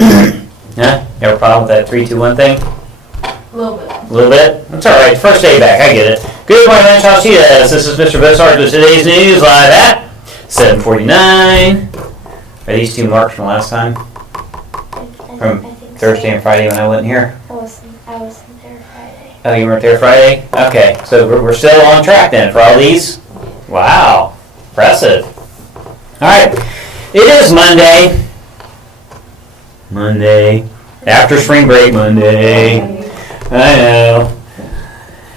Yeah? You have a problem with that 3, 2, 1 thing? A little bit. A little bit? That's all right. First day back. I get it. Good morning, Chiles. This is Mr. Bessart with today's news live at 7:49. Are these two marked from last time? From Thursday and Friday when I wasn't here? I wasn't there Friday. Oh, you weren't there Friday? Okay. So we're still on track then for all these? Wow. Impressive. All right. It is Monday. After spring break Monday. I know.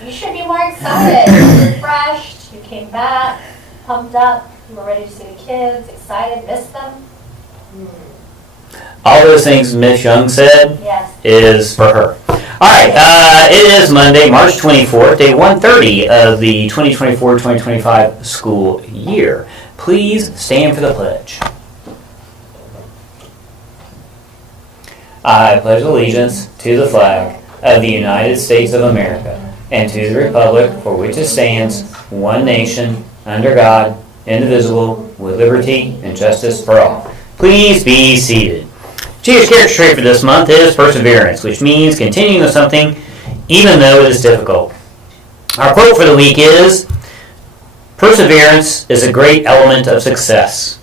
You should be more excited. You're refreshed. You came back, pumped up. You were ready to see the kids, excited, missed them. All those things Miss Young said Yes. is for her. All right. It is Monday, March 24th, day 130 of the 2024-2025 school year. Please stand for the pledge. I pledge allegiance to the flag of the United States of America and to the republic for which it stands, one nation, under God, indivisible, with liberty and justice for all. Please be seated. Cheers character trait for this month is perseverance, which means continuing with something even though it is difficult. Our quote for the week is, perseverance is a great element of success.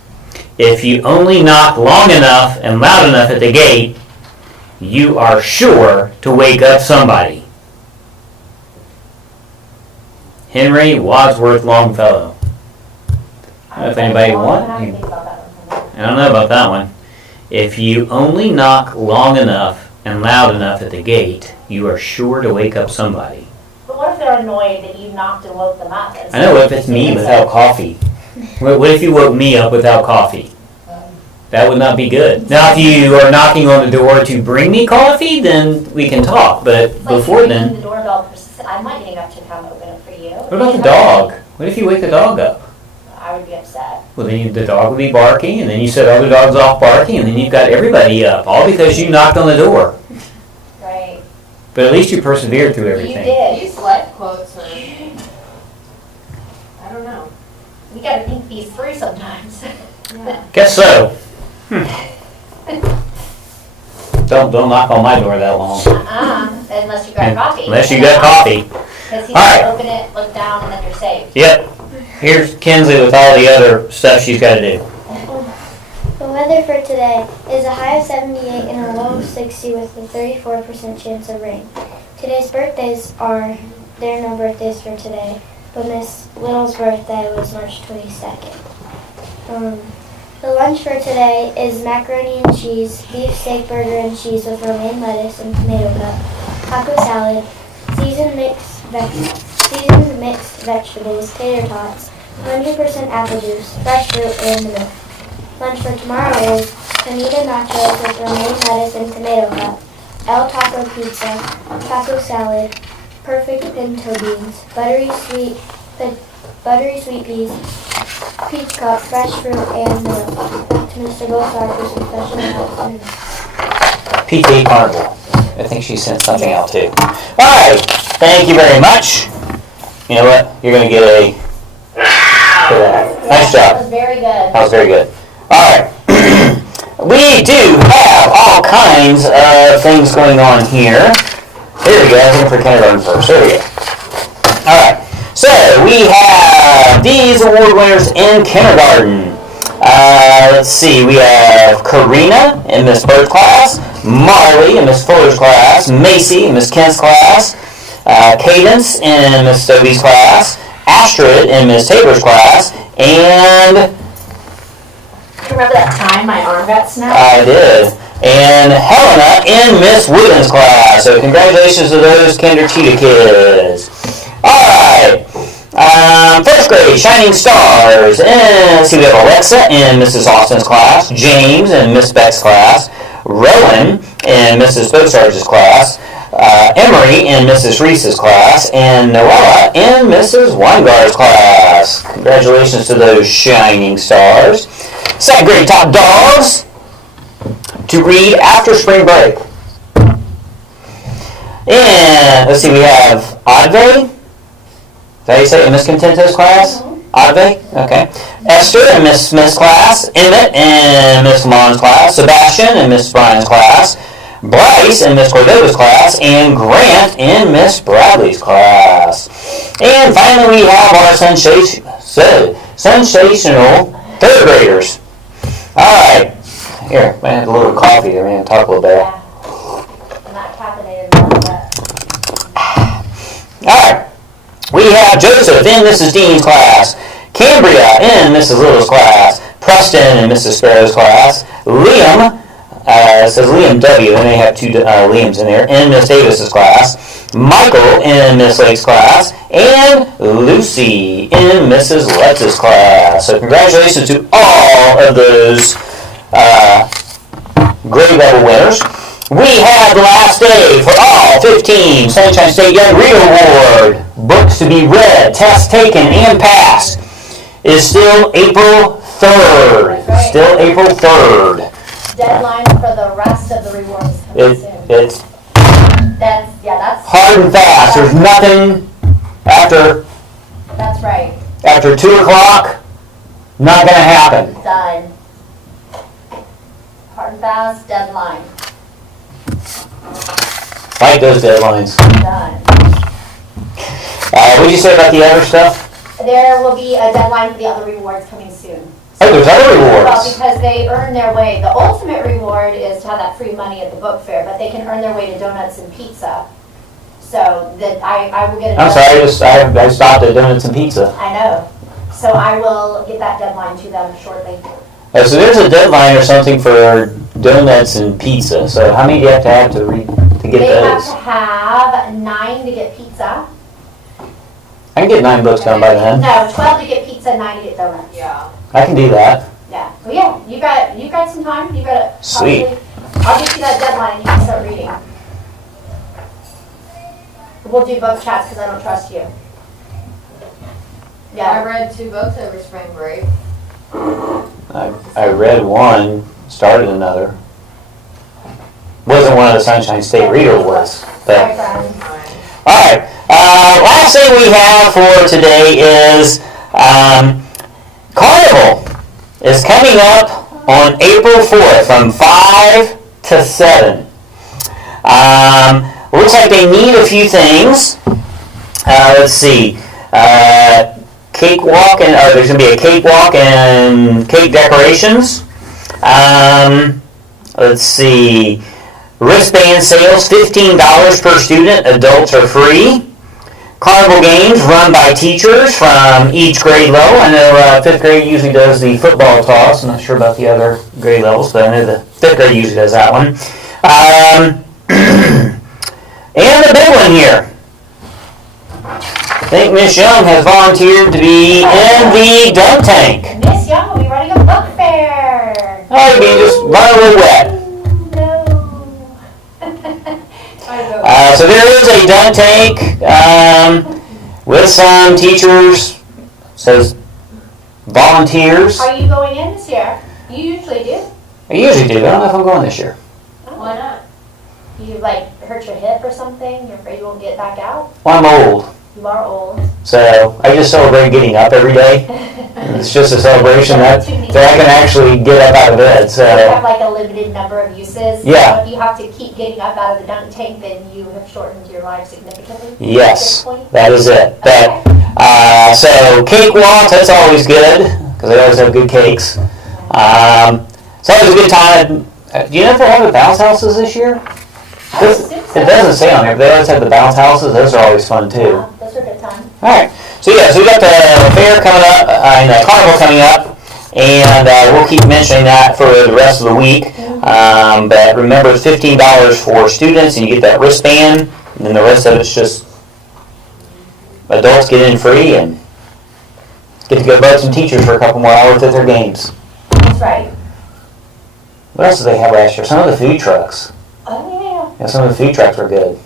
If you only knock long enough and loud enough at the gate, you are sure to wake up somebody. Henry Wadsworth Longfellow. I don't know if anybody wants. I don't know about that one. If you only knock long enough and loud enough at the gate, you are sure to wake up somebody. But what if they're annoyed that you knocked and woke them up? I know, what if it's me without coffee? What if you woke me up without coffee? That would not be good. Now, if you are knocking on the door to bring me coffee, then we can talk. But It's before like then, the doorbell persistent. I'm not getting up to come open it for you. what about the dog? What if you wake the dog up? I would be upset. Well, then the dog would be barking, and then you set other dogs off barking, and then you've got everybody up, all because you knocked on the door. Right. But at least you persevered through You everything. did. These life quotes are, I don't know. We gotta think these through sometimes. Yeah. Guess so. Don't knock on my door that long. Unless you got coffee. Unless you got coffee. Because he's All right. gonna open it, look down, and then you're safe. Yep. Here's Kinsley with all the other stuff she's got to do. The weather for today is a high of 78 and a low of 60 with a 34% chance of rain. Today's birthdays there are no birthdays for today, but Miss Little's birthday was March 22nd. The lunch for today is macaroni and cheese, beef steak burger and cheese with romaine lettuce and tomato cup, taco salad, seasoned mixed vegetables, tater tots, 100% apple juice, fresh fruit, and milk. Lunch for tomorrow is panita nachos with romaine lettuce and tomato cup, El Taco pizza, taco salad, perfect pinto beans, buttery sweet peas, peach cup, fresh fruit, and milk. Back to Mr. Bosar for some special announcements. PTA Carnival. I think she sent something out too. All right. Thank you very much. You know what? You're going to get a... for that. Nice That job. was very good. That was very good. All right. We do have all kinds of things going on here. There we go. I was looking for kindergarten first. There we go. All right. So we have these award winners in kindergarten. Let's see. We have Karina in Miss Bird's class, Marley in Miss Fuller's class, Macy in Miss Kent's class, Cadence in Miss Stobie's class, Astrid in Miss Tabor's class, and... Remember that time my arm got snapped? I did. And Helena in Miss Woodland's class. So congratulations to those Kinder Cheetah kids. Alright. First grade, Shining Stars. And let's see, we have Alexa in Mrs. Austin's class, James in Miss Beck's class, Rowan in Mrs. Bosarge's class, Emery in Mrs. Reese's class, and Noella in Mrs. Weingard's class. Congratulations to those Shining Stars. Second grade top dogs to read after spring break. And let's see, we have Audrey. Is that how you say it in Miss Contento's class? Are they? Okay. Esther in Miss Smith's class, Emmett in Miss Lamon's class, Sebastian in Miss Bryan's class, Bryce in Miss Cordova's class, and Grant in Miss Bradley's class. And finally, we have our sensational third graders. All right. Here, I had a little coffee there. Man, talk a little bit. Yeah. I'm not caffeinated enough, but. All right. We have Joseph in Mrs. Dean's class, Cambria in Mrs. Little's class, Preston in Mrs. Sparrow's class, Liam, it says Liam W, and they have two Liams in there, in Miss Davis's class, Michael in Miss Lake's class, and Lucy in Mrs. Letz's class. So congratulations to all of those grade level winners. We have the last day for all 15 Sunshine State Young Reader Award. Books to be read, tests taken, and passed is still April 3rd. That's right. Still April 3rd. Deadline for the rest of the rewards coming soon. It's That's hard and fast. There's nothing after That's right. 2 o'clock. Not going to happen. Done. Hard and fast, deadline. Like those deadlines. Done. What did you say about the other stuff? There will be a deadline for the other rewards coming soon. Oh, there's other Well, rewards. because they earn their way. The ultimate reward is to have that free money at the book fair, but they can earn their way to donuts and pizza. So that I will get a I'm sorry, I stopped at donuts and pizza. I know. So I will get that deadline to them shortly. So there's a deadline or something for donuts and pizza. So how many do you have to get They have those? to have 9 to get pizza. I can get 9 books done by then. No, 12 to get pizza, 9 to get donuts. Yeah. I can do that. Yeah. Well, yeah, you got some time. You got it. Sweet. I'll get you that deadline and you can start reading. We'll do book chats because I don't trust you. I Yeah. read 2 books over spring break. I read one, started another. Wasn't one of the Sunshine State Reader Awards. Sorry, But, friends. all right. Last thing we have for today is Carnival is coming up on April 4th from 5 to 7. Looks like they need a few things. Let's see. Cakewalk, there's going to be a cakewalk and cake decorations. Let's see. Wristband sales, $15 per student. Adults are free. Carnival games run by teachers from each grade level. I know 5th grade usually does the football toss. I'm not sure about the other grade levels, but I know the 5th grade usually does that one. And the big one here. I think Miss Young has volunteered to be in the dunk tank. Miss Young will be running a book fair. Oh, you mean just run a little wet. No. So there is a dunk tank with some teachers, says volunteers. Are you going in this year? You usually do. I usually do, but I don't know if I'm going this year. Why not? You hurt your hip or something? You're afraid you won't get back out? Well, I'm old, You are old. so I just celebrate getting up every day. It's just a celebration that I can actually get up out of bed. You So have a limited number of uses. Yeah. So if you have to keep getting up out of the dunk tank, then you have shortened your life significantly. yes, At this point? that is it. But so cake walks, that's always good because they always have good cakes. It's always a good time. Do you know if they have the bounce houses this year? I assume so. It doesn't say on there, but they always have the bounce houses. Those are always fun too. Yeah, those are a good time. All right. So yeah, so we got the fair coming up and the carnival coming up, and we'll keep mentioning that for the rest of the week. But remember, it's $15 for students, and you get that wristband, and then the rest of it's just adults get in free and get to go bug some teachers for a couple more hours at their games. That's right. What else did they have last year? Some of the food trucks. Oh, Yeah, some of the food trucks were good.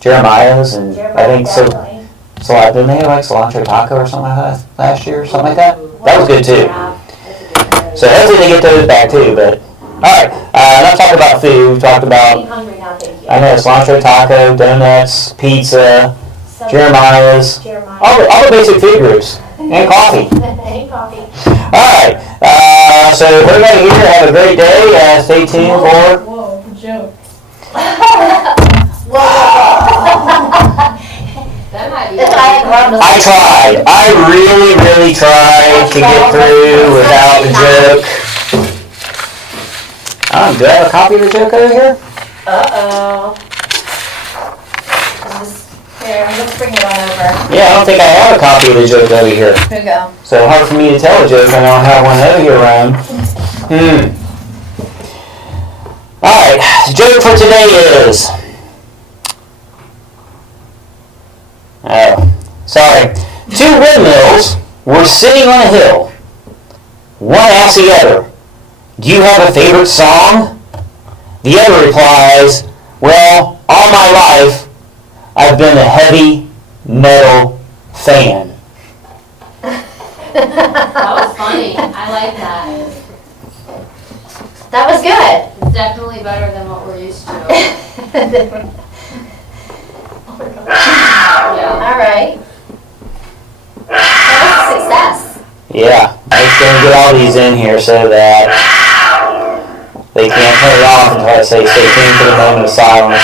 Jeremiah's and yeah. I think so. Definitely. So didn't they have cilantro taco or something like that last year or something like that? That was good too. Yeah, that's a good one. So hopefully they get those back too. But all right, enough talk about food. We've talked I'm about hungry now, thank you. I know cilantro taco, donuts, pizza, So- Jeremiah's, Jeremiah. all the basic food groups. And coffee. Any coffee. Alright, so everybody here have a great day. Stay tuned for... Whoa, joke. That might be. I tried. I really, really tried to get through without the joke. Do I have a copy of the joke over here? Uh-oh. Here, let's bring it on over. Yeah, I don't think I have a copy of the joke over here. Here we go. So hard for me to tell a joke when I don't have one over here around. Alright, the joke for today is... Sorry. 2 windmills were sitting on a hill. One asked the other, "Do you have a favorite song?" The other replies, "Well, all my life, I've been a heavy metal fan." That was funny. I like that. That was good. It's definitely better than what we're used to. Yeah. All right. That was a success. Yeah, I'm just going to get all these in here so that they can't turn it off until I say stay tuned for the moment of silence.